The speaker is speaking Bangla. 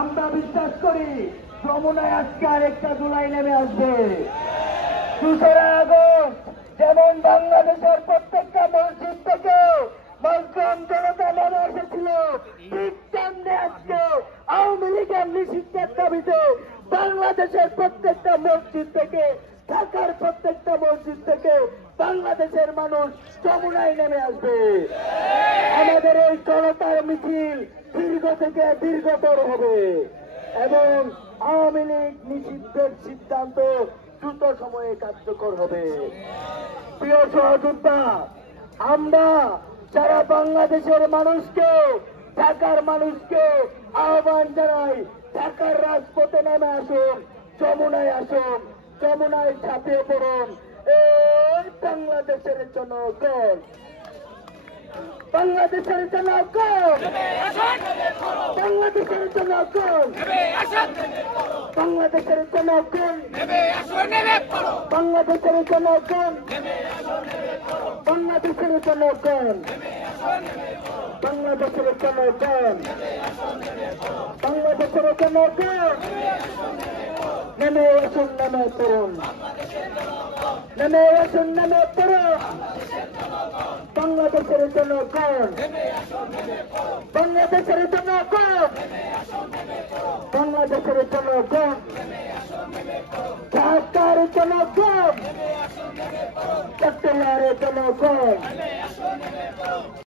আমরা বিশ্বাস করি যমুনায় আজকে আরেকটা জুলাই নেমে আসবে। 2রা আগস্ট যেমন বাংলাদেশের প্রত্যেকটা মসজিদ থেকে মুসলিম জনতা নেমে এসেছিল, ঠিক তেমনি আজকে আওয়ামী লীগের নিষিদ্ধের দাবিতে বাংলাদেশের প্রত্যেকটা মসজিদ থেকে, ঢাকার প্রত্যেকটা মসজিদ থেকে বাংলাদেশের মানুষ যমুনায় নেমে আসবে। আমাদের এই জনতার মিছিল দীর্ঘ থেকে দীর্ঘতর হবে এবং আওয়ামী লীগ নিষিদ্ধের সিদ্ধান্ত দ্রুত সময়ে কার্যকর হবে। প্রিয় সহযোদ্ধা, আমরা সারা বাংলাদেশের মানুষকে, ঢাকার মানুষকে আহ্বান জানাই, ঢাকার রাজপথে নেমে আসুন, যমুনায় আসুন, যমুনায় ঝাঁপিয়ে পড়ুন। এই বাংলাদেশের জনগণ, বাংলাদেশের জনগণ, বাংলাদেশের জনগণ, বাংলাদেশের জনগণ, বাংলাদেশের জনগণ, বাংলাদেশের জনগণ, বাংলাদেশের জনগণ, বাংলাদেশের জনগণ, নেমে আসুন, নেমে পড়ুন, নেমে আসুন, নেমে পড়ুন। বাংলাদেশের জনগণ, বাংলাদেশের জনগণ, বাংলাদেশের জনগণ, ঢাকার জনগণ, চট্টগ্রামের জনগণ।